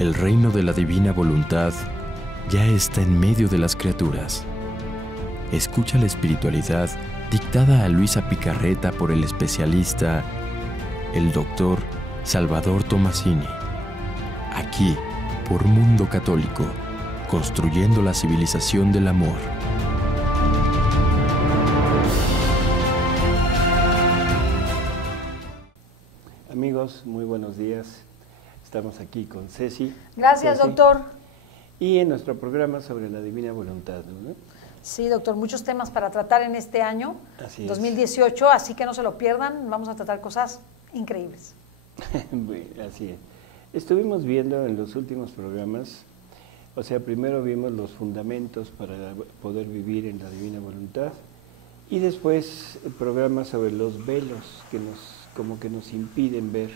El reino de la divina voluntad ya está en medio de las criaturas. Escucha la espiritualidad dictada a Luisa Picarreta por el especialista, el doctor Salvador Tomasini. Aquí, por Mundo Católico, construyendo la civilización del amor. Amigos, muy buenos días. Estamos aquí con Ceci. Gracias, doctor. Y en nuestro programa sobre la divina voluntad, ¿no? Sí, doctor, muchos temas para tratar en este año, Así 2018, así que no se lo pierdan, vamos a tratar cosas increíbles. Así es. Estuvimos viendo en los últimos programas, o sea, primero vimos los fundamentos para poder vivir en la divina voluntad y después el programa sobre los velos que nos impiden ver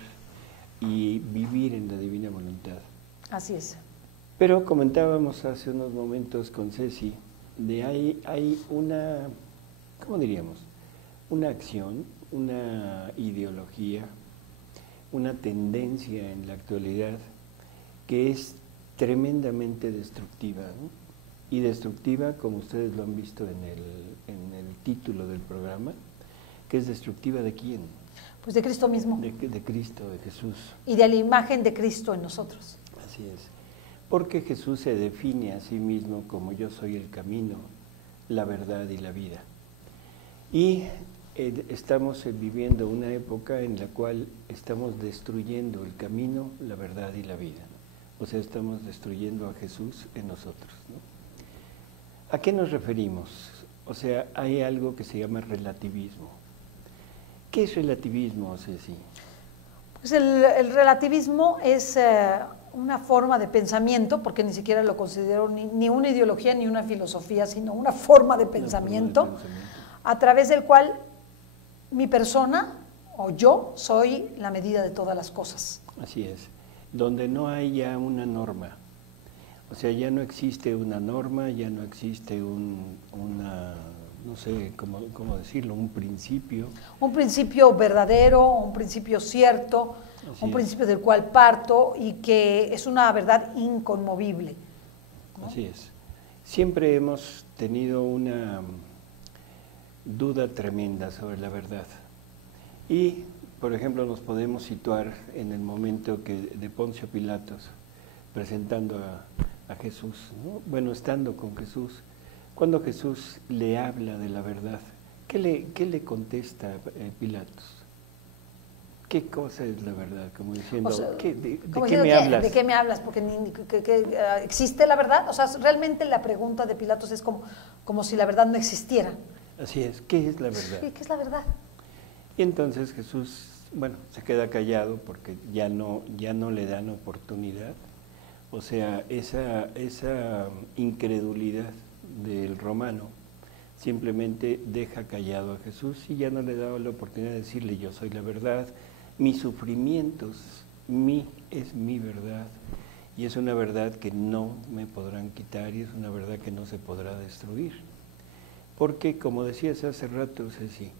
y vivir en la divina voluntad. Así es. Pero comentábamos hace unos momentos con Ceci de hay una, ¿cómo diríamos? Una acción, una ideología, una tendencia en la actualidad que es tremendamente destructiva, ¿no? Y destructiva, como ustedes lo han visto en el título del programa, que es destructiva ¿de quién? Pues de Cristo mismo. De Cristo, de Jesús. Y de la imagen de Cristo en nosotros. Así es. Porque Jesús se define a sí mismo como yo soy el camino, la verdad y la vida. Y estamos viviendo una época en la cual estamos destruyendo el camino, la verdad y la vida, ¿no? O sea, estamos destruyendo a Jesús en nosotros, ¿no? ¿A qué nos referimos? O sea, hay algo que se llama relativismo. ¿Qué es relativismo, Ceci? Pues el relativismo es una forma de pensamiento, porque ni siquiera lo considero ni una ideología ni una filosofía, sino una forma de pensamiento, a través del cual mi persona o yo soy la medida de todas las cosas. Así es, donde no hay ya una norma, o sea, ya no existe una norma, ya no existe no sé cómo decirlo, un principio. Un principio verdadero, un principio cierto, un principio del cual parto y que es una verdad inconmovible, ¿no? Así es. Siempre hemos tenido una duda tremenda sobre la verdad. Y, por ejemplo, nos podemos situar en el momento de Poncio Pilatos, presentando a Jesús, ¿no? Bueno, estando con Jesús. Cuando Jesús le habla de la verdad, ¿qué le contesta Pilatos? ¿Qué cosa es la verdad? Como diciendo, ¿de qué me hablas? ¿De qué me hablas? Porque ¿existe la verdad? O sea, realmente la pregunta de Pilatos es como si la verdad no existiera. Así es, ¿qué es la verdad? Sí, ¿qué es la verdad? Y entonces Jesús, bueno, se queda callado porque ya no le dan oportunidad. O sea, esa incredulidad del romano simplemente deja callado a Jesús y ya no le da la oportunidad de decirle yo soy la verdad, mis sufrimientos, es mi verdad y es una verdad que no me podrán quitar y es una verdad que no se podrá destruir. Porque como decías hace rato, Ceci,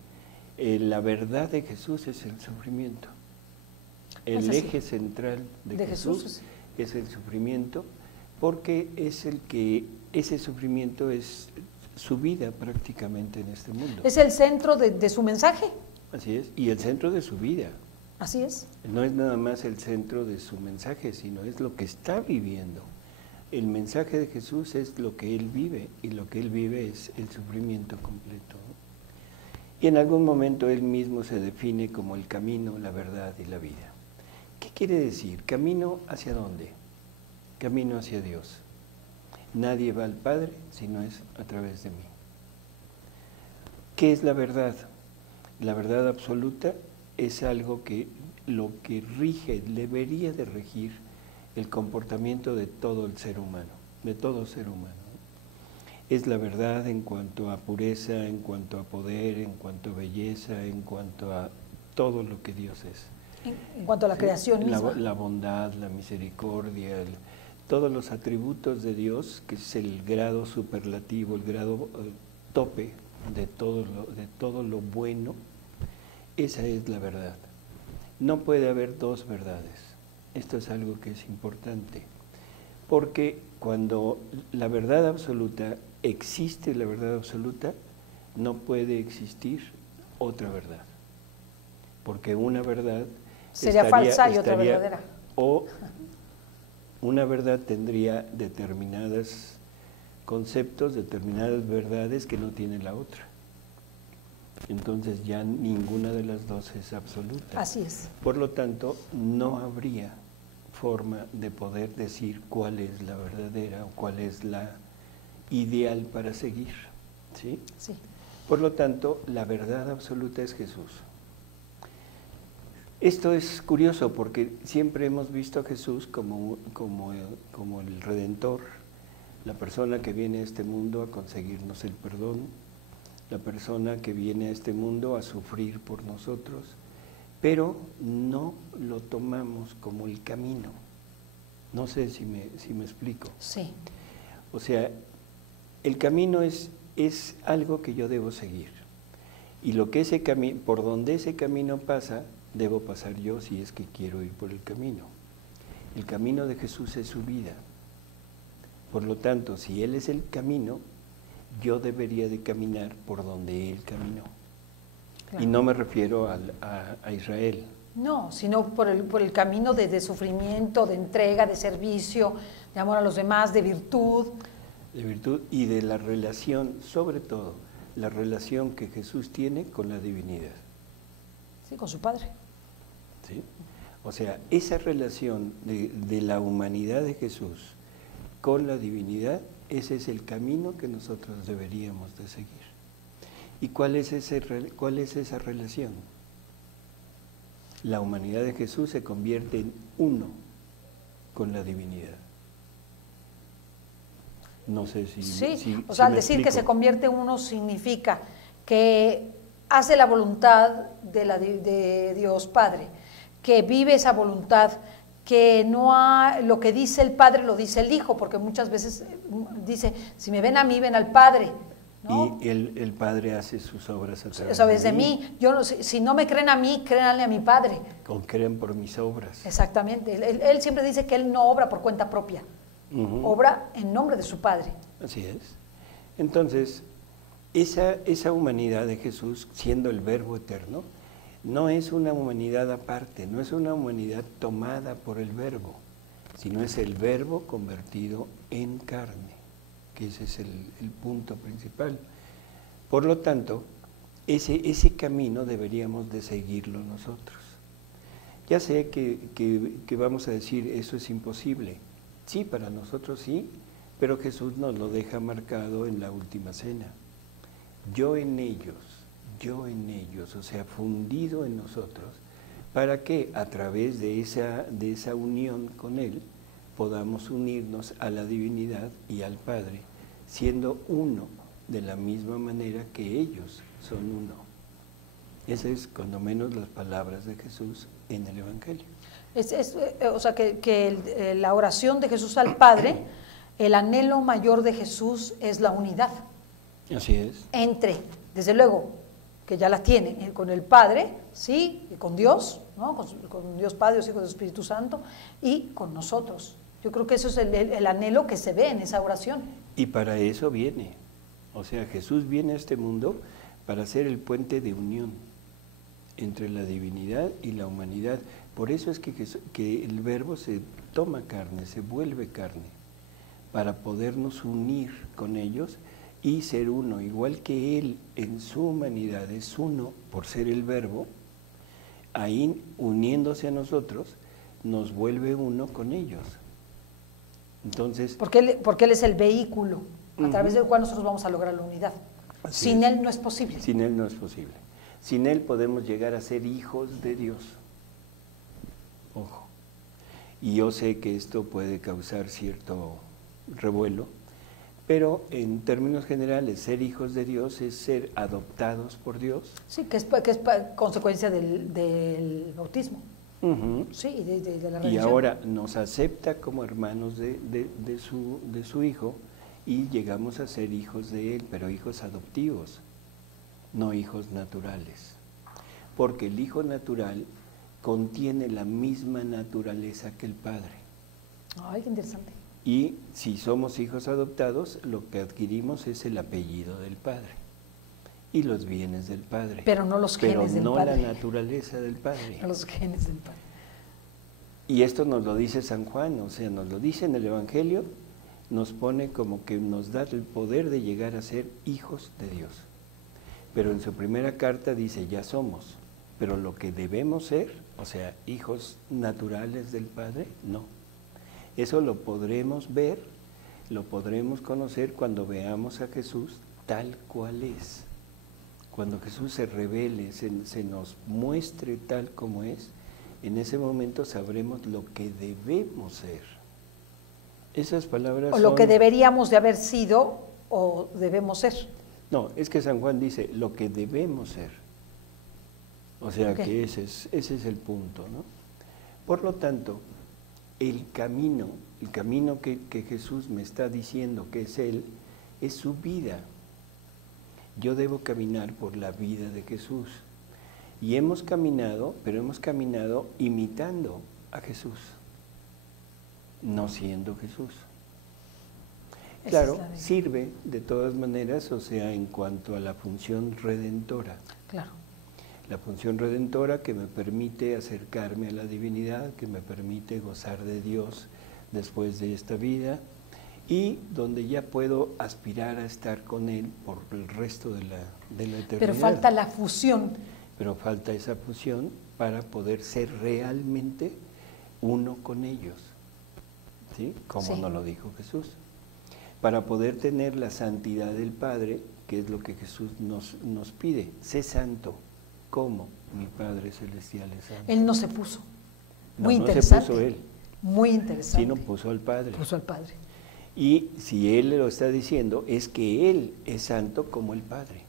la verdad de Jesús es el sufrimiento. El eje central de Jesús es el sufrimiento, porque ese sufrimiento es su vida prácticamente en este mundo. Es el centro de su mensaje. Así es, y el centro de su vida. Así es. No es nada más el centro de su mensaje, sino es lo que está viviendo. El mensaje de Jesús es lo que Él vive, y lo que Él vive es el sufrimiento completo. Y en algún momento Él mismo se define como el camino, la verdad y la vida. ¿Qué quiere decir? ¿Camino hacia dónde? Camino hacia Dios. Nadie va al Padre si no es a través de mí. ¿Qué es la verdad? La verdad absoluta es algo que lo que rige, debería de regir el comportamiento de todo el ser humano, de todo ser humano. Es la verdad en cuanto a pureza, en cuanto a poder, en cuanto a belleza, en cuanto a todo lo que Dios es. En cuanto a la creación misma. La bondad, la misericordia, todos los atributos de Dios, que es el grado superlativo, el grado tope de todo lo bueno, esa es la verdad. No puede haber dos verdades. Esto es algo que es importante, porque cuando la verdad absoluta existe, la verdad absoluta, no puede existir otra verdad, porque una verdad sería falsa y otra verdadera. O una verdad tendría determinados conceptos, determinadas verdades que no tiene la otra. Entonces ya ninguna de las dos es absoluta. Así es. Por lo tanto, no habría forma de poder decir cuál es la verdadera o cuál es la ideal para seguir. ¿Sí? Sí. Por lo tanto, la verdad absoluta es Jesús. Esto es curioso porque siempre hemos visto a Jesús como el Redentor, la persona que viene a este mundo a conseguirnos el perdón, la persona que viene a este mundo a sufrir por nosotros, pero no lo tomamos como el camino. No sé si me explico. Sí. O sea, el camino es algo que yo debo seguir. Y lo que por donde ese camino pasa, debo pasar yo si es que quiero ir por el camino. El camino de Jesús es su vida. Por lo tanto, si Él es el camino, yo debería de caminar por donde Él caminó. Claro. Y no me refiero a Israel. No, sino por el camino de sufrimiento, de entrega, de servicio, de amor a los demás, de virtud. De virtud y de la relación, sobre todo, la relación que Jesús tiene con la divinidad. Sí, con su Padre. ¿Sí? O sea, esa relación de la humanidad de Jesús con la divinidad, ese es el camino que nosotros deberíamos de seguir. ¿Y cuál es esa relación? La humanidad de Jesús se convierte en uno con la divinidad. No sé si... Sí, o sea, al decir que se convierte en uno significa que hace la voluntad de Dios Padre, que vive esa voluntad, que lo que dice el Padre lo dice el Hijo, porque muchas veces dice, si me ven a mí, ven al Padre, ¿no? Y el Padre hace sus obras a través de mí. Yo si no me creen a mí, créanle a mi Padre. Creen por mis obras. Exactamente. Él siempre dice que Él no obra por cuenta propia, obra en nombre de su Padre. Así es. Entonces, esa humanidad de Jesús, siendo el Verbo eterno, no es una humanidad aparte, no es una humanidad tomada por el Verbo, sino es el Verbo convertido en carne, que ese es el punto principal. Por lo tanto, ese camino deberíamos de seguirlo nosotros. Ya sé que vamos a decir, eso es imposible. Sí, para nosotros sí, pero Jesús nos lo deja marcado en la última cena. Yo en ellos, o sea, fundido en nosotros, para que a través de esa unión con Él podamos unirnos a la divinidad y al Padre, siendo uno de la misma manera que ellos son uno. Esas es cuando menos las palabras de Jesús en el Evangelio. O sea, que la oración de Jesús al Padre, el anhelo mayor de Jesús es la unidad. Así es. Desde luego, que ya la tiene con el Padre, sí, y con Dios, ¿no? Con Dios Padre, Dios Hijo, Dios Espíritu Santo, y con nosotros. Yo creo que eso es el anhelo que se ve en esa oración. Y para eso viene. O sea, Jesús viene a este mundo para ser el puente de unión entre la divinidad y la humanidad. Por eso es que el Verbo se toma carne, se vuelve carne, para podernos unir con ellos y ser uno, igual que Él en su humanidad es uno por ser el Verbo, ahí uniéndose a nosotros, nos vuelve uno con ellos. Entonces, porque él es el vehículo a través del cual nosotros vamos a lograr la unidad. Sin Él no es posible. Sin Él no es posible. Sin Él podemos llegar a ser hijos de Dios. Ojo. Y yo sé que esto puede causar cierto revuelo, pero en términos generales, ser hijos de Dios es ser adoptados por Dios. Sí, que es consecuencia del bautismo. Sí, de la religión. Y ahora nos acepta como hermanos de su Hijo y llegamos a ser hijos de Él, pero hijos adoptivos, no hijos naturales. Porque el hijo natural contiene la misma naturaleza que el Padre. Ay, qué interesante. Y si somos hijos adoptados, lo que adquirimos es el apellido del Padre y los bienes del Padre. Pero no los genes del Padre. Pero no la naturaleza del Padre. No los genes del Padre. Y esto nos lo dice San Juan, o sea, nos lo dice en el Evangelio, nos pone como que nos da el poder de llegar a ser hijos de Dios. Pero en su primera carta dice, ya somos, pero lo que debemos ser, o sea, hijos naturales del Padre, no. Eso lo podremos ver, lo podremos conocer cuando veamos a Jesús tal cual es. Cuando Jesús se revele, se nos muestre tal como es, en ese momento sabremos lo que debemos ser. Esas palabras o lo que deberíamos de haber sido o debemos ser. No, es que San Juan dice lo que debemos ser. O sea que ese es el punto, ¿no? Por lo tanto, el camino que Jesús me está diciendo que es Él, es su vida. Yo debo caminar por la vida de Jesús. Y hemos caminado, pero hemos caminado imitando a Jesús, no siendo Jesús. Claro, sirve de todas maneras, o sea, en cuanto a la función redentora. Claro. La función redentora que me permite acercarme a la divinidad, que me permite gozar de Dios después de esta vida y donde ya puedo aspirar a estar con Él por el resto de la eternidad. Pero falta la fusión. Pero falta esa fusión para poder ser realmente uno con ellos, ¿sí? Como nos lo dijo Jesús. Para poder tener la santidad del Padre, que es lo que Jesús nos pide. Sé santo, como mi Padre Celestial es santo. Él no se puso. Muy no interesante. se puso Él. Muy interesante. Sino puso al Padre. Puso al Padre. Y si Él lo está diciendo, es que Él es santo como el Padre.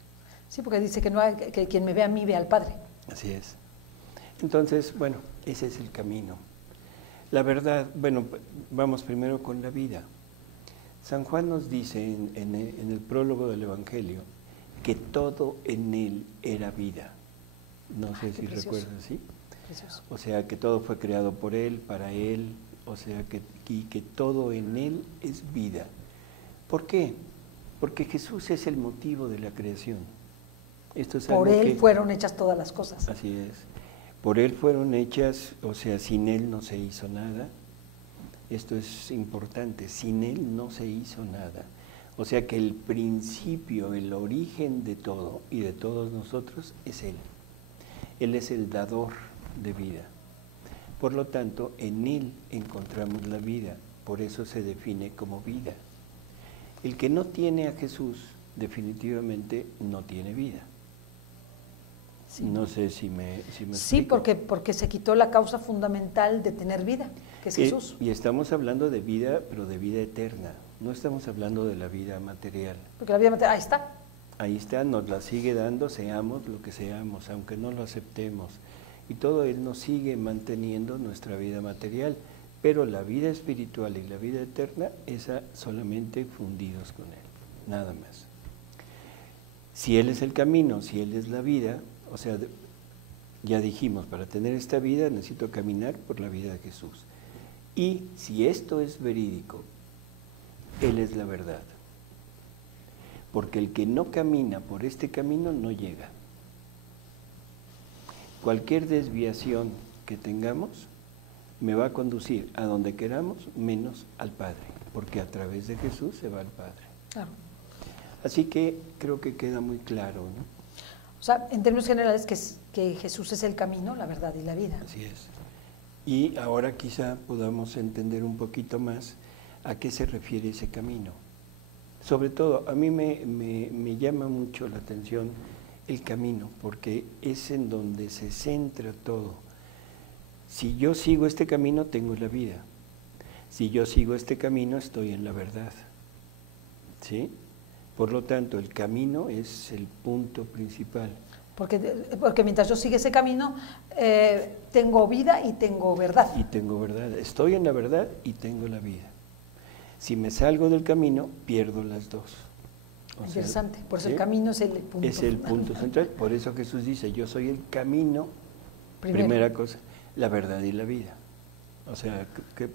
Sí, porque dice que, no hay, que quien me ve a mí ve al Padre. Así es. Entonces, bueno, ese es el camino. La verdad, bueno, vamos primero con la vida. San Juan nos dice en el prólogo del Evangelio que todo en Él era vida. No sé si recuerdas, ¿sí? Precioso. O sea, que todo fue creado por Él, para Él, o sea, que todo en Él es vida. ¿Por qué? Porque Jesús es el motivo de la creación. Esto es por algo Él fueron hechas todas las cosas. Así es. Por Él fueron hechas, o sea, sin Él no se hizo nada. Esto es importante, sin Él no se hizo nada. O sea que el principio, el origen de todo y de todos nosotros es Él. Él es el dador de vida. Por lo tanto, en Él encontramos la vida, por eso se define como vida. El que no tiene a Jesús, definitivamente no tiene vida. Sí. No sé si me sí, porque se quitó la causa fundamental de tener vida, que es Jesús. Y estamos hablando de vida, pero de vida eterna. No estamos hablando de la vida material. Porque la vida material, ahí está. Ahí está, nos la sigue dando, seamos lo que seamos, aunque no lo aceptemos. Y todo Él nos sigue manteniendo nuestra vida material. Pero la vida espiritual y la vida eterna, esa solamente fundidos con Él, nada más. Si Él es el camino, si Él es la vida, o sea, ya dijimos, para tener esta vida necesito caminar por la vida de Jesús. Y si esto es verídico, Él es la verdad. Porque el que no camina por este camino no llega. Cualquier desviación que tengamos me va a conducir a donde queramos, menos al Padre, porque a través de Jesús se va al Padre. Claro. Así que creo que queda muy claro, ¿no? O sea, en términos generales, que Jesús es el camino, la verdad y la vida. Así es. Y ahora quizá podamos entender un poquito más a qué se refiere ese camino. Sobre todo, a mí me llama mucho la atención el camino, porque es en donde se centra todo. Si yo sigo este camino, tengo la vida. Si yo sigo este camino, estoy en la verdad. ¿Sí? Por lo tanto, el camino es el punto principal. Porque mientras yo siga ese camino, tengo vida y tengo verdad. Y tengo verdad. Estoy en la verdad y tengo la vida. Si me salgo del camino, pierdo las dos. Interesante. Por eso ¿sí? el camino es el punto. Es el punto central. Por eso Jesús dice, yo soy el camino, primera cosa, la verdad y la vida.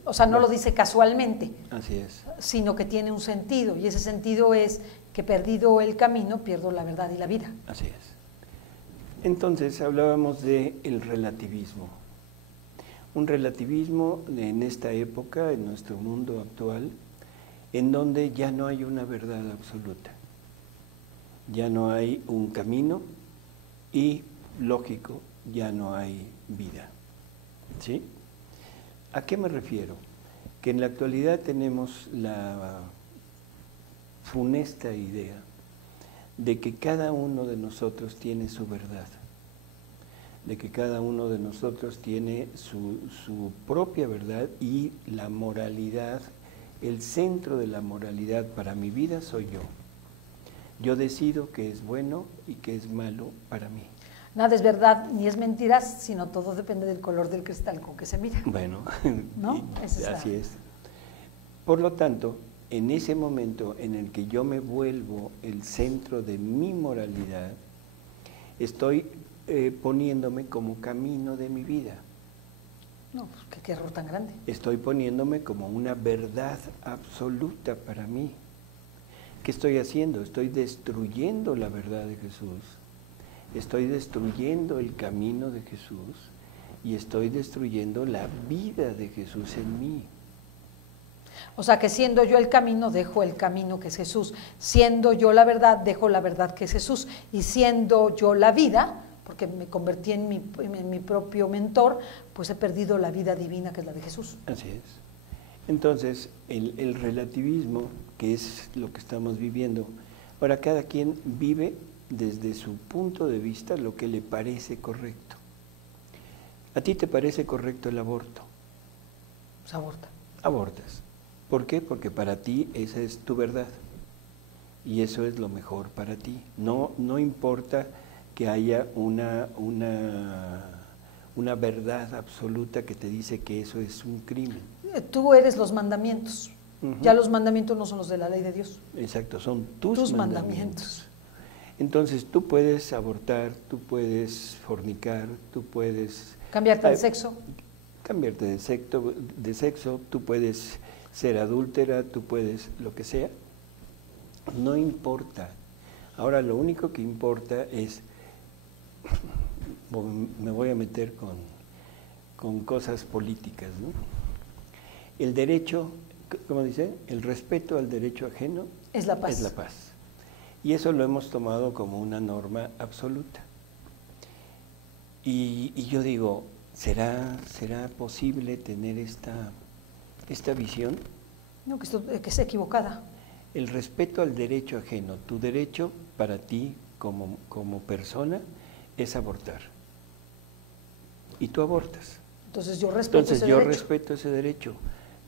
O sea, no lo dice casualmente. Así es. Sino que tiene un sentido, y ese sentido es que perdido el camino, pierdo la verdad y la vida. Así es. Entonces hablábamos de el relativismo. Un relativismo en esta época, en nuestro mundo actual, en donde ya no hay una verdad absoluta. Ya no hay un camino y, lógico, ya no hay vida. ¿Sí? ¿A qué me refiero? Que en la actualidad tenemos la funesta idea de que cada uno de nosotros tiene su verdad, de que cada uno de nosotros tiene su propia verdad y la moralidad, el centro de la moralidad para mi vida soy yo. Yo decido qué es bueno y qué es malo para mí. Nada es verdad ni es mentira, sino todo depende del color del cristal con que se mira. Bueno, ¿no? Así es. Por lo tanto, en ese momento en el que yo me vuelvo el centro de mi moralidad, estoy poniéndome como camino de mi vida. No, pues qué error tan grande. Estoy poniéndome como una verdad absoluta para mí. ¿Qué estoy haciendo? Estoy destruyendo la verdad de Jesús. Estoy destruyendo el camino de Jesús y estoy destruyendo la vida de Jesús en mí. O sea, que siendo yo el camino, dejo el camino que es Jesús. Siendo yo la verdad, dejo la verdad que es Jesús. Y siendo yo la vida, porque me convertí en mi propio mentor, pues he perdido la vida divina que es la de Jesús. Así es. Entonces, el relativismo, que es lo que estamos viviendo, ahora cada quien vive desde su punto de vista lo que le parece correcto. ¿A ti te parece correcto el aborto? Pues aborta. Abortas. ¿Por qué? Porque para ti esa es tu verdad y eso es lo mejor para ti. No importa que haya una verdad absoluta que te dice que eso es un crimen. Tú eres los mandamientos. Ya los mandamientos no son los de la ley de Dios. Exacto, son tus mandamientos. Entonces tú puedes abortar, tú puedes fornicar, tú puedes... Cambiarte de sexo. Cambiarte de sexo, tú puedes ser adúltera, tú puedes lo que sea. No importa. Ahora lo único que importa es... Me voy a meter con cosas políticas, ¿no? El derecho, ¿cómo dice? El respeto al derecho ajeno es la paz. Es la paz. Y eso lo hemos tomado como una norma absoluta. Y yo digo, ¿será posible tener esta visión? No, que es equivocada. El respeto al derecho ajeno. Tu derecho para ti como persona es abortar. Y tú abortas. Entonces yo respeto respeto ese derecho.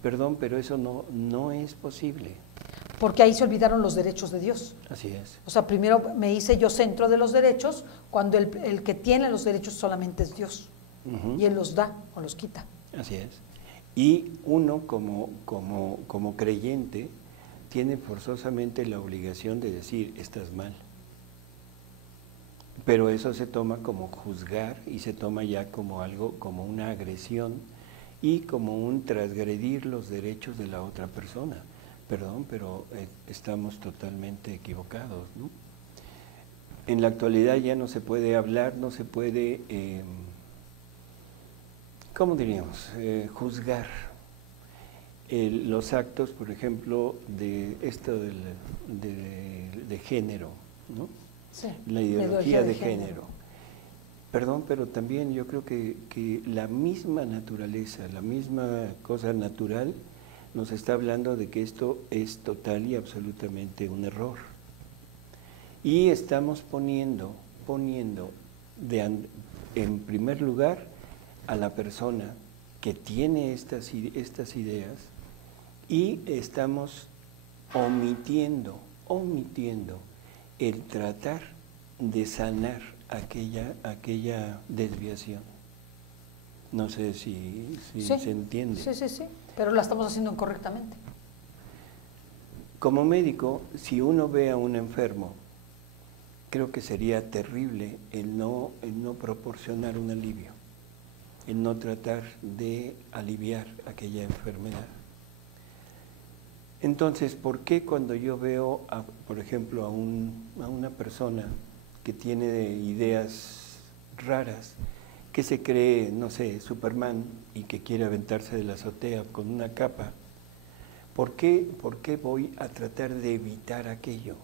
Perdón, pero eso no es posible. Porque ahí se olvidaron los derechos de Dios. Así es. O sea, primero me hice yo centro de los derechos, cuando el que tiene los derechos solamente es Dios. Y Él los da o los quita. Así es. Y uno como creyente tiene forzosamente la obligación de decir, estás mal. Pero eso se toma como juzgar y se toma ya como algo, como una agresión y como un transgredir los derechos de la otra persona. Perdón, pero estamos totalmente equivocados, ¿no? En la actualidad ya no se puede hablar, no se puede, ¿cómo diríamos? Juzgar los actos, por ejemplo, de esto de género, ¿no? Sí, la ideología de género. Perdón, pero también yo creo que la misma naturaleza, la misma cosa natural, nos está hablando de que esto es total y absolutamente un error. Y estamos poniendo en primer lugar a la persona que tiene estas ideas y estamos omitiendo el tratar de sanar aquella desviación. No sé si se entiende. Sí, pero la estamos haciendo incorrectamente. Como médico, si uno ve a un enfermo, creo que sería terrible el no proporcionar un alivio. en no tratar de aliviar aquella enfermedad. Entonces, ¿por qué cuando yo veo, por ejemplo, a una persona que tiene ideas raras, que se cree, no sé, Superman y que quiere aventarse de la azotea con una capa, ¿por qué voy a tratar de evitar aquello?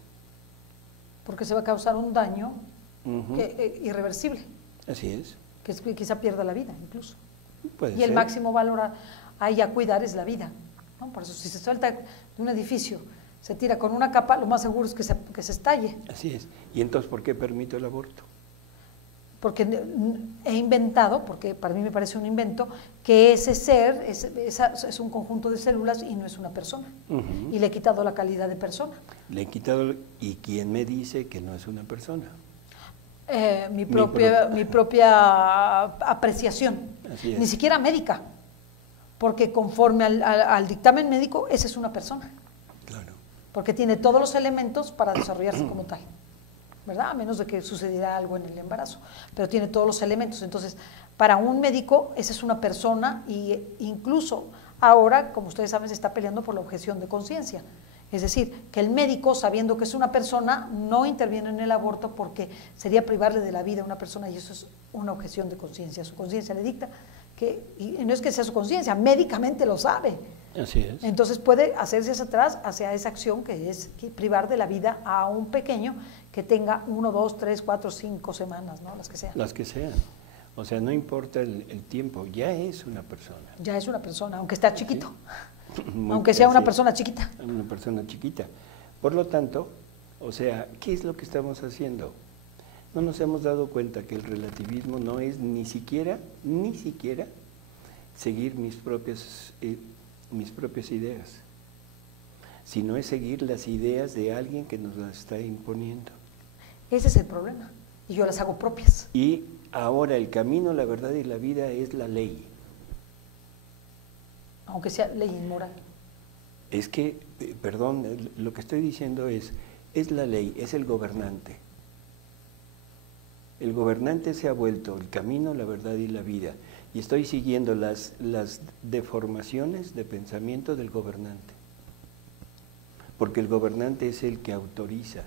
Porque se va a causar un daño irreversible. Así es. Que quizá pierda la vida incluso. Puede y ser. el máximo valor ahí a cuidar es la vida, ¿no? Por eso si se suelta de un edificio, se tira con una capa, lo más seguro es que se estalle. Así es. ¿Y entonces por qué permito el aborto? Porque he inventado, porque para mí me parece un invento, que ese ser es un conjunto de células y no es una persona. Y le he quitado la calidad de persona. Le he quitado, ¿y quién me dice que no es una persona? Mi propia apreciación, Así es. Ni siquiera médica, porque conforme al dictamen médico, esa es una persona. Claro. Porque tiene todos los elementos para desarrollarse como tal, ¿verdad? A menos de que sucediera algo en el embarazo, pero tiene todos los elementos. Entonces, para un médico, esa es una persona, y incluso ahora, como ustedes saben, se está peleando por la objeción de conciencia. Es decir, que el médico, sabiendo que es una persona, no interviene en el aborto porque sería privarle de la vida a una persona, y eso es una objeción de conciencia. Su conciencia le dicta que, y no es que sea su conciencia, médicamente lo sabe. Así es. Entonces puede hacerse hacia atrás, hacia esa acción que es privar de la vida a un pequeño que tenga 1, 2, 3, 4, 5 semanas, ¿no? Las que sean. Las que sean. O sea, no importa el tiempo, ya es una persona. Ya es una persona, aunque esté chiquito. Sí. Aunque sea una persona chiquita. Una persona chiquita. Por lo tanto, o sea, ¿qué es lo que estamos haciendo? No nos hemos dado cuenta que el relativismo no es ni siquiera seguir mis propias ideas, sino es seguir las ideas de alguien que nos las está imponiendo. Ese es el problema, y yo las hago propias. Y ahora el camino, la verdad y la vida es la ley. Aunque sea ley inmoral. Es que, perdón, lo que estoy diciendo es la ley, es el gobernante. El gobernante se ha vuelto el camino, la verdad y la vida. Y estoy siguiendo las deformaciones de pensamiento del gobernante. Porque el gobernante es el que autoriza,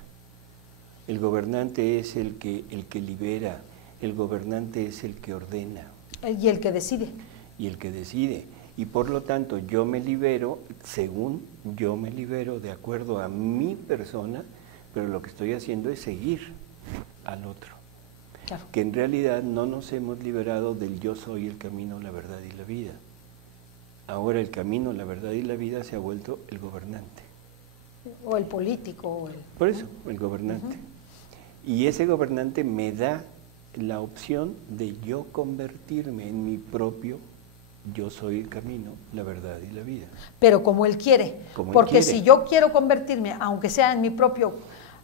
el gobernante es el que libera, el gobernante es el que ordena. Y el que decide. Y el que decide. Y por lo tanto yo me libero, según yo me libero de acuerdo a mi persona, pero lo que estoy haciendo es seguir al otro. Claro. Que en realidad no nos hemos liberado del yo soy el camino, la verdad y la vida. Ahora el camino, la verdad y la vida se ha vuelto el gobernante. O el político. Por eso, el gobernante. Y ese gobernante me da la opción de yo convertirme en mi propio yo soy el camino, la verdad y la vida. Pero como él quiere. Porque si yo quiero convertirme, aunque sea en mi propio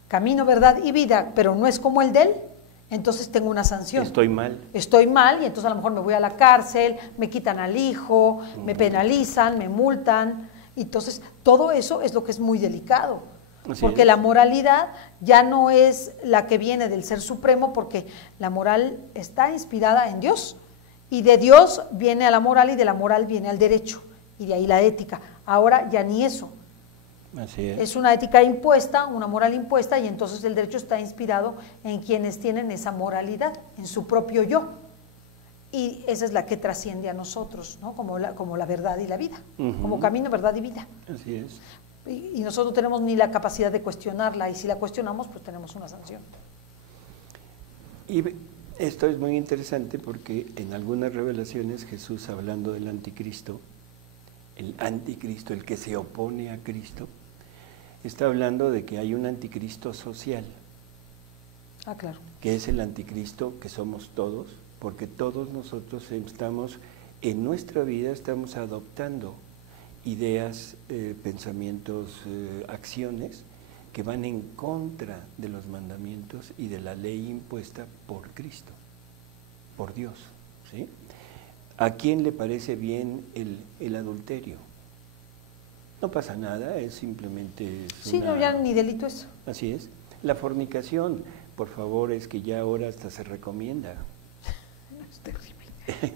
camino, verdad y vida, pero no es como el de él, entonces tengo una sanción. Estoy mal. Estoy mal, y entonces a lo mejor me voy a la cárcel, me quitan al hijo, me penalizan, me multan. Entonces todo eso es lo que es muy delicado. Porque la moralidad ya no es la que viene del Ser Supremo, porque la moral está inspirada en Dios. Y de Dios viene a la moral, y de la moral viene al derecho, y de ahí la ética. Ahora ya ni eso. Así es. Es una ética impuesta, una moral impuesta, y entonces el derecho está inspirado en quienes tienen esa moralidad, en su propio yo. Y esa es la que trasciende a nosotros, ¿no? Como la verdad y la vida, como camino, verdad y vida. Así es. Y nosotros no tenemos ni la capacidad de cuestionarla, y si la cuestionamos, pues tenemos una sanción. Y esto es muy interesante porque en algunas revelaciones Jesús, hablando del anticristo, el que se opone a Cristo, está hablando de que hay un anticristo social. Ah, claro. Que es el anticristo que somos todos, porque todos nosotros estamos, en nuestra vida estamos adoptando ideas, pensamientos, acciones que van en contra de los mandamientos y de la ley impuesta por Cristo, por Dios, ¿sí? ¿A quién le parece bien el adulterio? No pasa nada, es simplemente... Sí, no, ya ni delito es. Así es. La fornicación, por favor, es que ya ahora hasta se recomienda. Es terrible.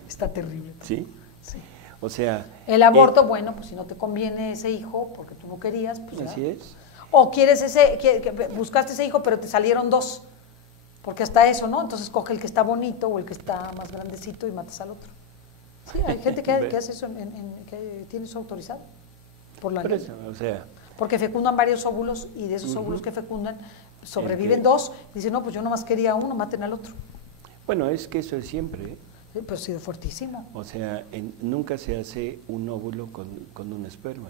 Está terrible. ¿Sí? Sí. O sea... El aborto, bueno, pues si no te conviene ese hijo, porque tú no querías, pues ya. Así es. O quieres buscaste ese hijo, pero te salieron dos, porque hasta eso, ¿no? Entonces coge el que está bonito o el que está más grandecito y matas al otro. Sí, hay gente que hace eso, que tiene eso autorizado por la ley. Eso, o sea... Porque fecundan varios óvulos y de esos óvulos que fecundan sobreviven dos. Dicen, no, pues yo nomás quería uno, maten al otro. Bueno, es que eso es siempre, ¿eh? Sí, pues ha sido fuertísimo. O sea, nunca se hace un óvulo con un esperma.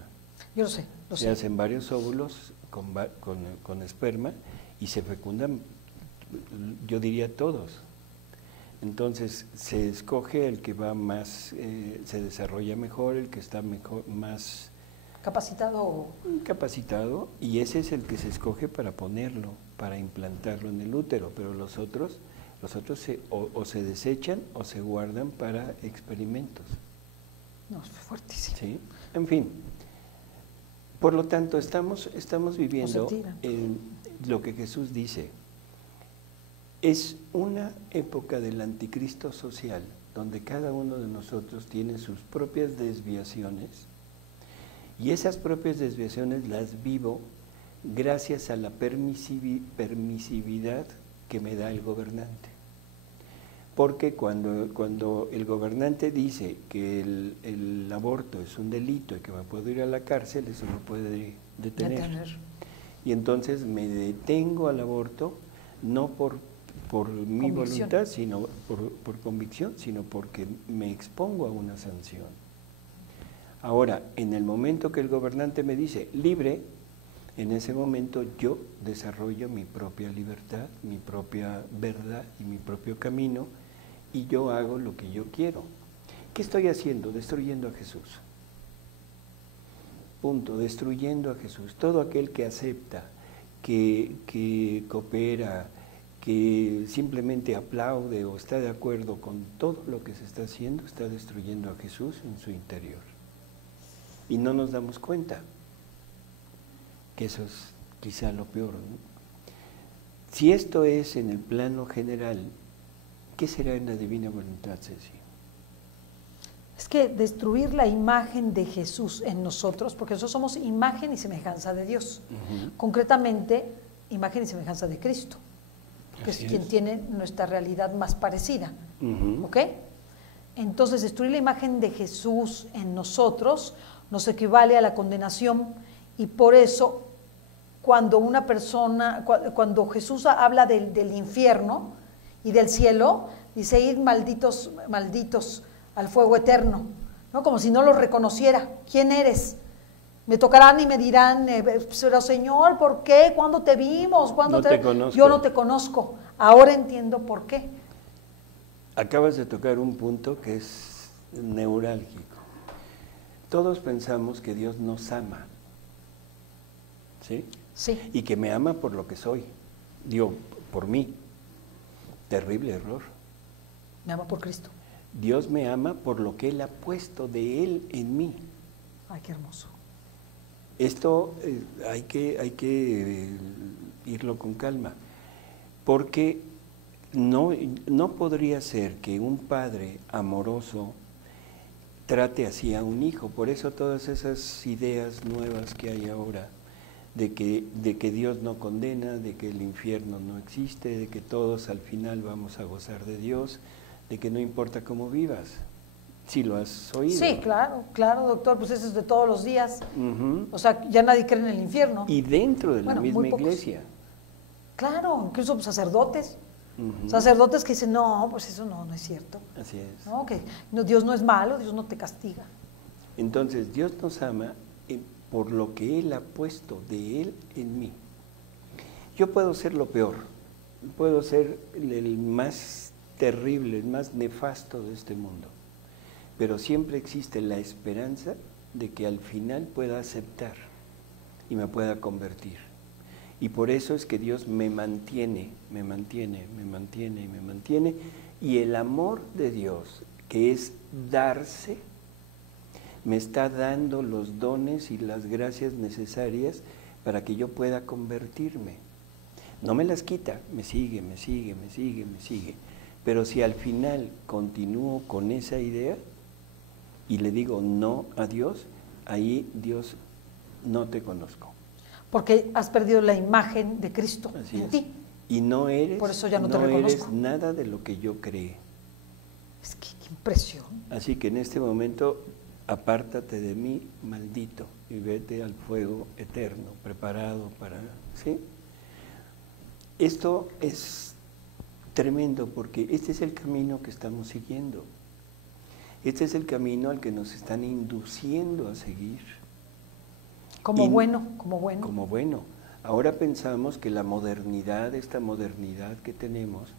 Yo lo sé, Se hacen varios óvulos con esperma y se fecundan, yo diría todos. Entonces se escoge el que va más, se desarrolla mejor, el que está mejor, más capacitado, y ese es el que se escoge para ponerlo, para implantarlo en el útero, pero los otros o se desechan o se guardan para experimentos. No, es fuertísimo. ¿Sí? En fin, por lo tanto estamos viviendo lo que Jesús dice. Es una época del anticristo social, donde cada uno de nosotros tiene sus propias desviaciones, y esas propias desviaciones las vivo gracias a la permisividad que me da el gobernante. Porque cuando el gobernante dice que el aborto es un delito y que me puedo ir a la cárcel, eso me puede detener. Y entonces me detengo al aborto, no por mi voluntad, sino por convicción, sino porque me expongo a una sanción. Ahora, en el momento que el gobernante me dice libre, en ese momento yo desarrollo mi propia libertad, mi propia verdad y mi propio camino, y yo hago lo que yo quiero. ¿Qué estoy haciendo? Destruyendo a Jesús. Punto, destruyendo a Jesús. Todo aquel que acepta, que coopera, que simplemente aplaude o está de acuerdo con todo lo que se está haciendo, está destruyendo a Jesús en su interior. Y no nos damos cuenta que eso es quizá lo peor, ¿no? Si esto es en el plano general, ¿qué será en la divina voluntad, Ceci? Es que destruir la imagen de Jesús en nosotros, porque nosotros somos imagen y semejanza de Dios, concretamente imagen y semejanza de Cristo, que es quien tiene nuestra realidad más parecida, ¿ok? Entonces destruir la imagen de Jesús en nosotros nos equivale a la condenación, y por eso cuando una persona, cuando Jesús habla del infierno y del cielo, dice: id malditos, malditos al fuego eterno, ¿no? Como si no los reconociera. ¿Quién eres? Me tocarán y me dirán, pero Señor, ¿por qué? ¿Cuándo te vimos? ¿Cuándo te conozco? Yo no te conozco. Ahora entiendo por qué. Acabas de tocar un punto que es neurálgico. Todos pensamos que Dios nos ama, ¿sí? Sí. Y que me ama por lo que soy. Digo, por mí. Terrible error. Me ama por Cristo. Dios me ama por lo que Él ha puesto de Él en mí. Ay, qué hermoso. Esto hay que irlo con calma, porque no podría ser que un padre amoroso trate así a un hijo. Por eso todas esas ideas nuevas que hay ahora, de que Dios no condena, de que el infierno no existe, de que todos al final vamos a gozar de Dios, de que no importa cómo vivas. Sí, lo has oído. Sí, claro, doctor, pues eso es de todos los días. O sea, ya nadie cree en el infierno. Y dentro de la misma iglesia. Claro, incluso sacerdotes. Sacerdotes que dicen, no, pues eso no es cierto. Así es. No, que Dios no es malo, Dios no te castiga. Entonces, Dios nos ama por lo que Él ha puesto de Él en mí. Yo puedo ser lo peor, puedo ser el más terrible, el más nefasto de este mundo, pero siempre existe la esperanza de que al final pueda aceptar y me pueda convertir. Y por eso es que Dios me mantiene, y el amor de Dios, que es darse, me está dando los dones y las gracias necesarias para que yo pueda convertirme. No me las quita, me sigue. Pero si al final continúo con esa idea y le digo no a Dios, ahí Dios, no te conozco. Porque has perdido la imagen de Cristo Así en es. ti. Y no eres, Por eso ya no te eres reconozco. nada de lo que yo creé. Es que qué impresión. Así que en este momento, apártate de mí, maldito, y vete al fuego eterno, preparado para... ¿sí? Esto es tremendo porque este es el camino que estamos siguiendo. Este es el camino al que nos están induciendo a seguir. Como Y- bueno, como bueno. Como bueno. Ahora pensamos que la modernidad, esta modernidad que tenemos,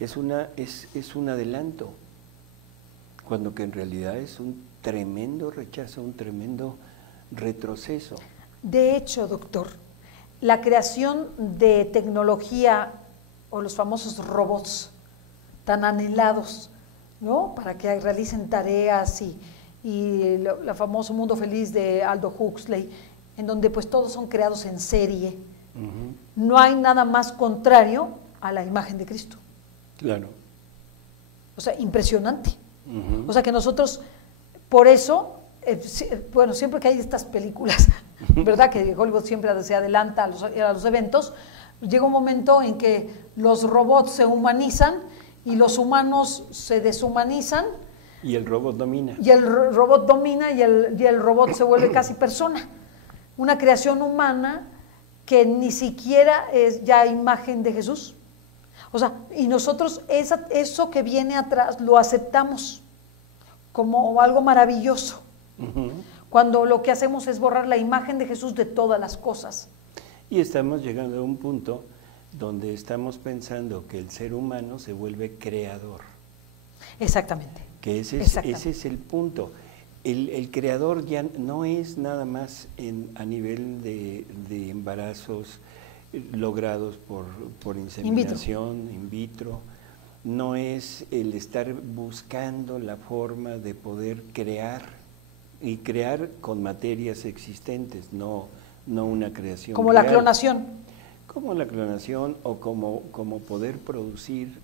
es un adelanto, cuando que en realidad es un tremendo rechazo, un tremendo retroceso. De hecho, doctor, la creación de tecnología o los famosos robots tan anhelados, ¿no? Para que realicen tareas y el famoso mundo feliz de Aldo Huxley, en donde pues todos son creados en serie. No hay nada más contrario a la imagen de Cristo. Claro. O sea, impresionante. Ujú. O sea que nosotros, por eso, bueno, siempre que hay estas películas, ¿verdad? Que Hollywood siempre se adelanta a los eventos, llega un momento en que los robots se humanizan y los humanos se deshumanizan. Y el robot domina. Y el robot domina y el robot se vuelve casi persona. Una creación humana que ni siquiera es ya imagen de Jesús. O sea, y nosotros eso que viene atrás lo aceptamos como algo maravilloso, Ujú. cuando lo que hacemos es borrar la imagen de Jesús de todas las cosas. Y estamos llegando a un punto donde estamos pensando que el ser humano se vuelve creador. Exactamente. Que ese Exactamente. es el punto. El creador ya no es nada más a nivel de embarazos logrados por inseminación, in vitro. No es el estar buscando la forma de poder crear, y crear con materias existentes, no una creación Como la real. clonación. Como la clonación o como poder producir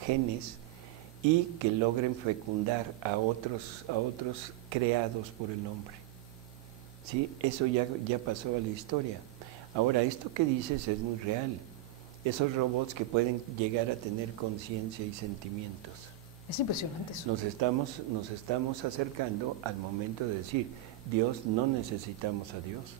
genes y que logren fecundar a otros creados por el hombre. ¿Sí? Eso ya pasó a la historia. Ahora, esto que dices es muy real. Esos robots que pueden llegar a tener conciencia y sentimientos. Es impresionante eso. Nos estamos acercando al momento de decir, Dios, no necesitamos a Dios.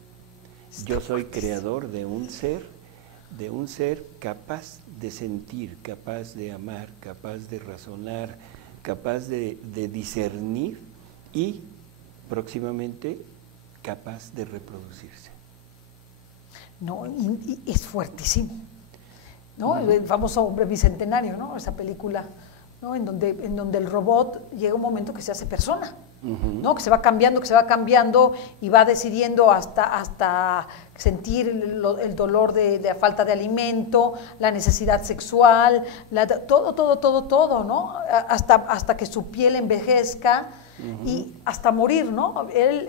Yo soy creador de un ser capaz de sentir, capaz de amar, capaz de razonar, capaz de discernir y próximamente capaz de reproducirse. No, y es fuertísimo, ¿no? El famoso Hombre Bicentenario, ¿no? Esa película, ¿no? En donde el robot llega un momento que se hace persona, ¿no? Que se va cambiando y va decidiendo hasta sentir el dolor de la falta de alimento, la necesidad sexual, todo, ¿no? Hasta que su piel envejezca y hasta morir, ¿no? Él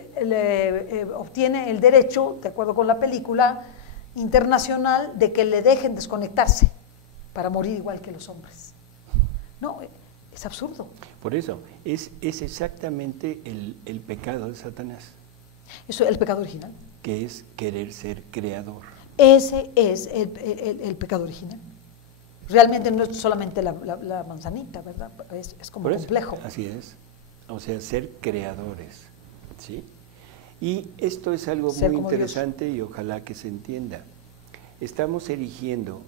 obtiene el derecho, de acuerdo con la película internacional, de que le dejen desconectarse para morir igual que los hombres. No, es absurdo. Por eso, es exactamente el pecado de Satanás, Eso es el pecado original. que es querer ser creador. Ese es el pecado original. Realmente no es solamente la manzanita, ¿verdad? Es como Por eso, complejo. así es. O sea, ser creadores, ¿sí? Y esto es algo Ser muy como interesante y ojalá que se entienda. Estamos erigiendo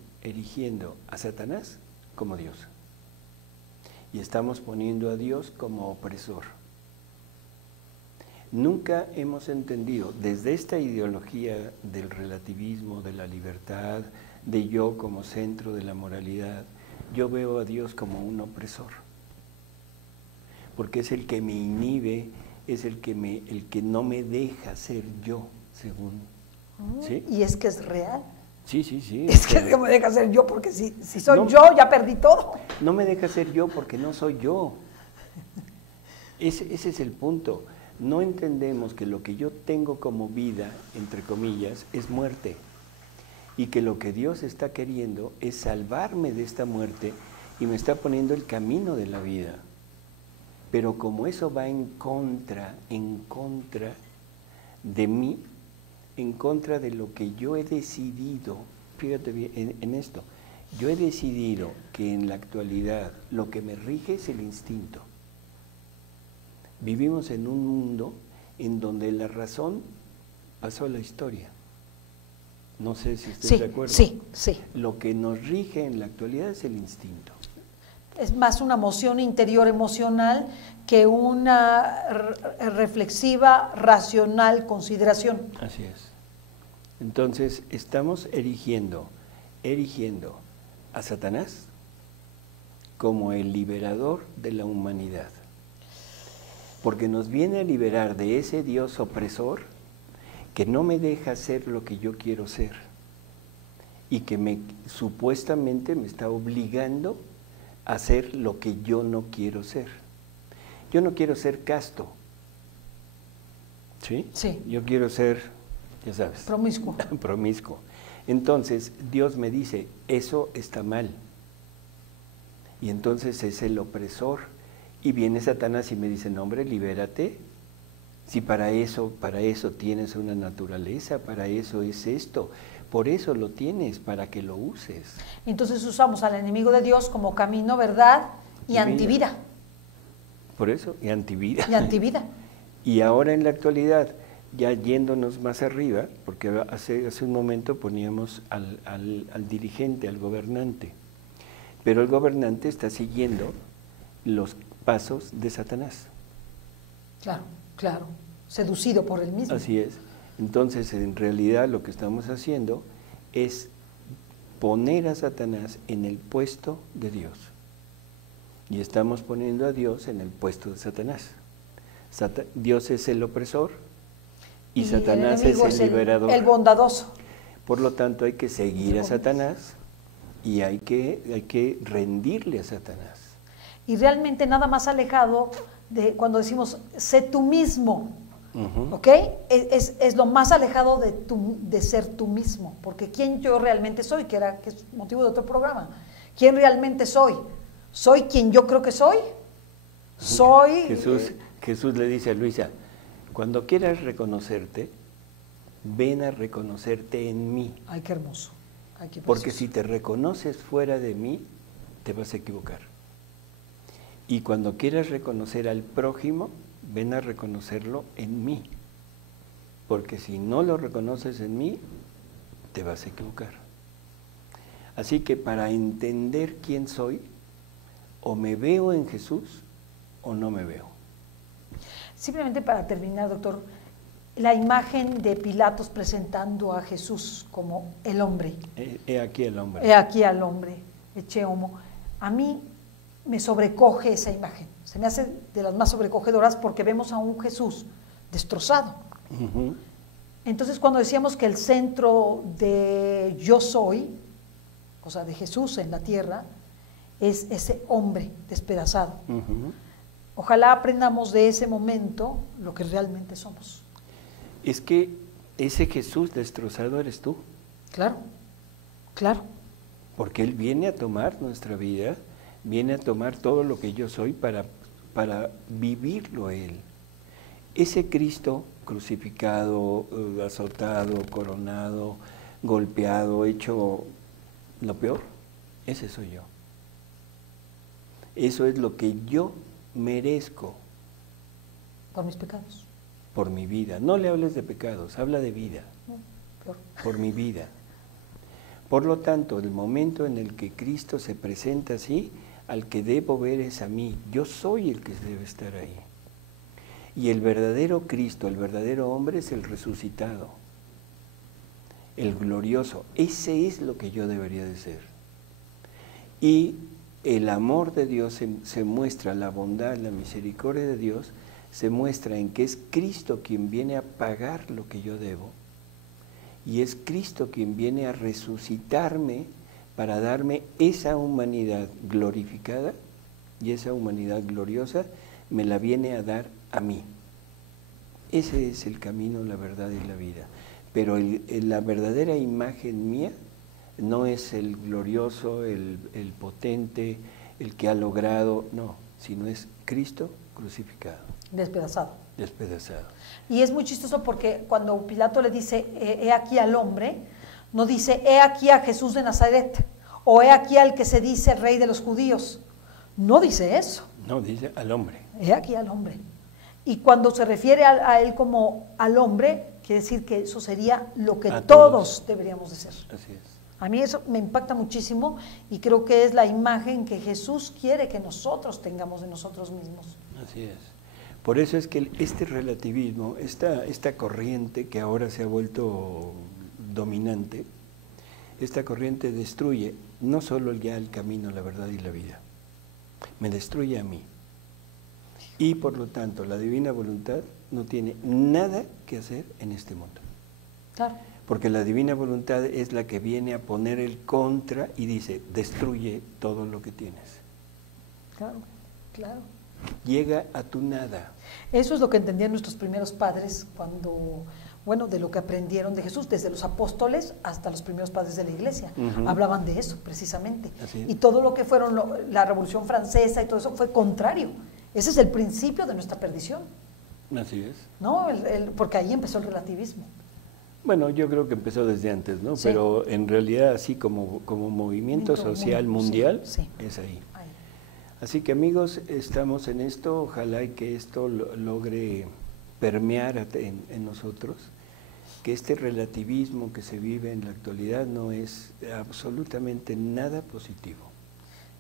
a Satanás como Dios. Y estamos poniendo a Dios como opresor. Nunca hemos entendido, desde esta ideología del relativismo, de la libertad, de yo como centro de la moralidad, yo veo a Dios como un opresor. Porque es el que me inhibe, es el que no me deja ser yo, según. ¿Sí? Y es que es real. Sí. Es que no me deja ser yo, porque si soy No. yo, ya perdí todo. No me deja ser yo porque no soy yo. Ese es el punto. No entendemos que lo que yo tengo como vida, entre comillas, es muerte. Y que lo que Dios está queriendo es salvarme de esta muerte y me está poniendo el camino de la vida. Pero como eso va en contra de mí, en contra de lo que yo he decidido, fíjate bien en esto, yo he decidido que en la actualidad lo que me rige es el instinto. Vivimos en un mundo en donde la razón pasó a la historia. No sé si usted está de acuerdo. Sí. Lo que nos rige en la actualidad es el instinto. Es más una emoción interior emocional que una reflexiva, racional consideración. Así es. Entonces, estamos erigiendo a Satanás como el liberador de la humanidad. Porque nos viene a liberar de ese Dios opresor que no me deja ser lo que yo quiero ser y que supuestamente me está obligando a hacer lo que yo no quiero ser. Yo no quiero ser casto, ¿sí? Sí. Yo quiero ser, ya sabes, Promiscuo. promiscuo. Entonces Dios me dice, eso está mal. Y entonces es el opresor. Y viene Satanás y me dice, no hombre, libérate. Si para eso tienes una naturaleza, para eso es esto. Por eso lo tienes, para que lo uses. Entonces usamos al enemigo de Dios como camino, verdad y antivida. Por eso, y antivida. Y antivida. Y ahora en la actualidad, ya yéndonos más arriba, porque hace un momento poníamos al dirigente, al gobernante, pero el gobernante está siguiendo los pasos de Satanás. Claro, seducido por él mismo. Así es. Entonces, en realidad lo que estamos haciendo es poner a Satanás en el puesto de Dios. Y estamos poniendo a Dios en el puesto de Satanás. Dios es el opresor y Satanás es el liberador. El bondadoso. Por lo tanto, hay que seguir a Satanás y hay que rendirle a Satanás. Y realmente nada más alejado de cuando decimos, sé tú mismo, ¿ok? Es lo más alejado de ser tú mismo, porque ¿quién yo realmente soy? Que es motivo de otro programa. ¿Quién realmente soy? ¿Soy quien yo creo que soy? Soy... Jesús le dice a Luisa, cuando quieras reconocerte, ven a reconocerte en mí. Ay, qué hermoso. Ay, qué porque si te reconoces fuera de mí, te vas a equivocar. Y cuando quieras reconocer al prójimo, ven a reconocerlo en mí. Porque si no lo reconoces en mí, te vas a equivocar. Así que para entender quién soy, o me veo en Jesús o no me veo. Simplemente para terminar, doctor, la imagen de Pilatos presentando a Jesús como el hombre. He aquí el hombre. He aquí al hombre, eche homo. A mí me sobrecoge esa imagen, se me hace de las más sobrecogedoras porque vemos a un Jesús destrozado. Entonces cuando decíamos que el centro de yo soy, o sea de Jesús en la tierra, es ese hombre despedazado. Ojalá aprendamos de ese momento lo que realmente somos. Es que ese Jesús destrozado eres tú. Claro. Porque Él viene a tomar nuestra vida, viene a tomar todo lo que yo soy para vivirlo Él. Ese Cristo crucificado, azotado, coronado, golpeado, hecho lo peor, ese soy yo. Eso es lo que yo merezco. Por mis pecados. Por mi vida. No le hables de pecados, habla de vida. Peor. Por mi vida. Por lo tanto, el momento en el que Cristo se presenta así, al que debo ver es a mí. Yo soy el que debe estar ahí. Y el verdadero Cristo, el verdadero hombre es el resucitado, el glorioso. Ese es lo que yo debería de ser. Y el amor de Dios se muestra, la bondad, la misericordia de Dios se muestra en que es Cristo quien viene a pagar lo que yo debo. Y es Cristo quien viene a resucitarme para darme esa humanidad glorificada, y esa humanidad gloriosa me la viene a dar a mí. Ese es el camino, la verdad y la vida. Pero la verdadera imagen mía no es el glorioso, el potente, el que ha logrado, no, sino es Cristo crucificado, Despedazado. despedazado. Y es muy chistoso porque cuando Pilato le dice, he aquí al hombre, no dice, he aquí a Jesús de Nazaret, o he aquí al que se dice rey de los judíos. No dice eso. No, dice al hombre. He aquí al hombre. Y cuando se refiere a él como al hombre, quiere decir que eso sería lo que todos deberíamos de ser. Así es. A mí eso me impacta muchísimo y creo que es la imagen que Jesús quiere que nosotros tengamos de nosotros mismos. Así es. Por eso es que este relativismo, esta corriente que ahora se ha vuelto dominante, esta corriente destruye no solo ya el camino, la verdad y la vida, me destruye a mí. Y por lo tanto, la divina voluntad no tiene nada que hacer en este mundo. Claro. Porque la divina voluntad es la que viene a poner el contra y dice, destruye todo lo que tienes. Claro, claro. Llega a tu nada. Eso es lo que entendían nuestros primeros padres cuando, bueno, de lo que aprendieron de Jesús, desde los apóstoles hasta los primeros padres de la iglesia. Hablaban de eso, precisamente. Y todo lo que fueron la Revolución Francesa y todo eso fue contrario. Ese es el principio de nuestra perdición. Así es. ¿No? Porque ahí empezó el relativismo. Bueno, yo creo que empezó desde antes, ¿no? Sí. Pero en realidad así como movimiento social mundial, sí. Es ahí. Así que amigos, estamos en esto, ojalá y que esto logre permear en nosotros, que este relativismo que se vive en la actualidad no es absolutamente nada positivo.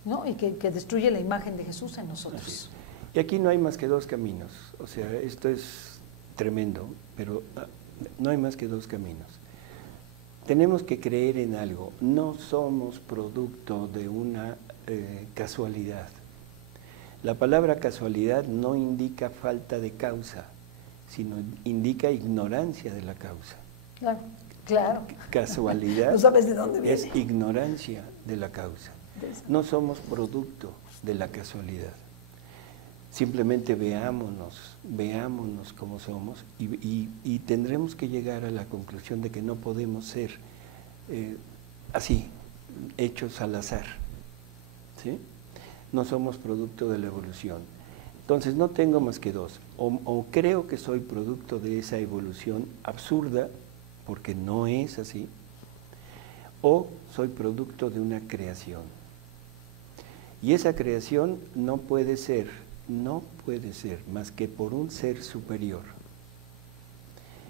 No, y que destruye la imagen de Jesús en nosotros. Y aquí no hay más que dos caminos, o sea, esto es tremendo, pero no hay más que dos caminos. Tenemos que creer en algo, no somos producto de una casualidad. La palabra casualidad no indica falta de causa, sino indica ignorancia de la causa. Claro, claro. Casualidad no sabes de dónde viene. Es ignorancia de la causa. No somos producto de la casualidad. Simplemente veámonos como somos y tendremos que llegar a la conclusión de que no podemos ser así, hechos al azar, ¿sí? No somos producto de la evolución. Entonces no tengo más que dos, o creo que soy producto de esa evolución absurda, porque no es así, o soy producto de una creación. Y esa creación no puede ser más que por un ser superior.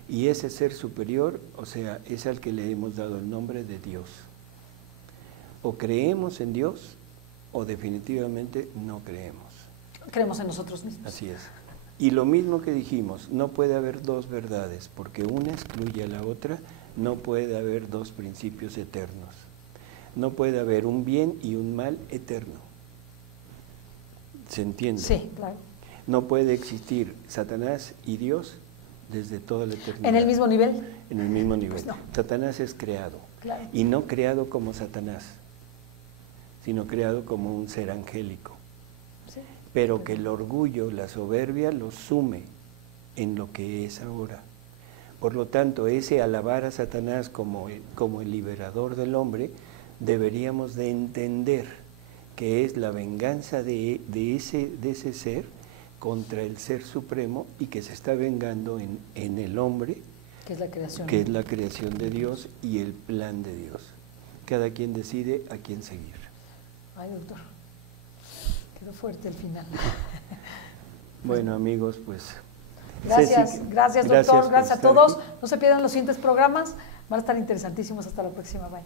Y ese ser superior, o sea, es al que le hemos dado el nombre de Dios. O creemos en Dios, o definitivamente no creemos. Creemos en nosotros mismos. Así es. Y lo mismo que dijimos, no puede haber dos verdades, porque una excluye a la otra, no puede haber dos principios eternos. No puede haber un bien y un mal eterno. ¿Se entiende? Sí, claro. No puede existir Satanás y Dios desde toda la eternidad. ¿En el mismo nivel? En el mismo nivel. Pues no. Satanás es creado. Claro. Y no creado como Satanás, sino creado como un ser angélico. Sí. Pero que el orgullo, la soberbia, lo sume en lo que es ahora. Por lo tanto, ese alabar a Satanás como el liberador del hombre, deberíamos de entender que es la venganza de ese ser contra el ser supremo y que se está vengando en el hombre, que es la creación de Dios y el plan de Dios. Cada quien decide a quién seguir. Ay, doctor, quedó fuerte el final. Bueno, amigos, pues... Gracias, gracias doctor, gracias a todos. No se pierdan los siguientes programas, van a estar interesantísimos. Hasta la próxima, bye.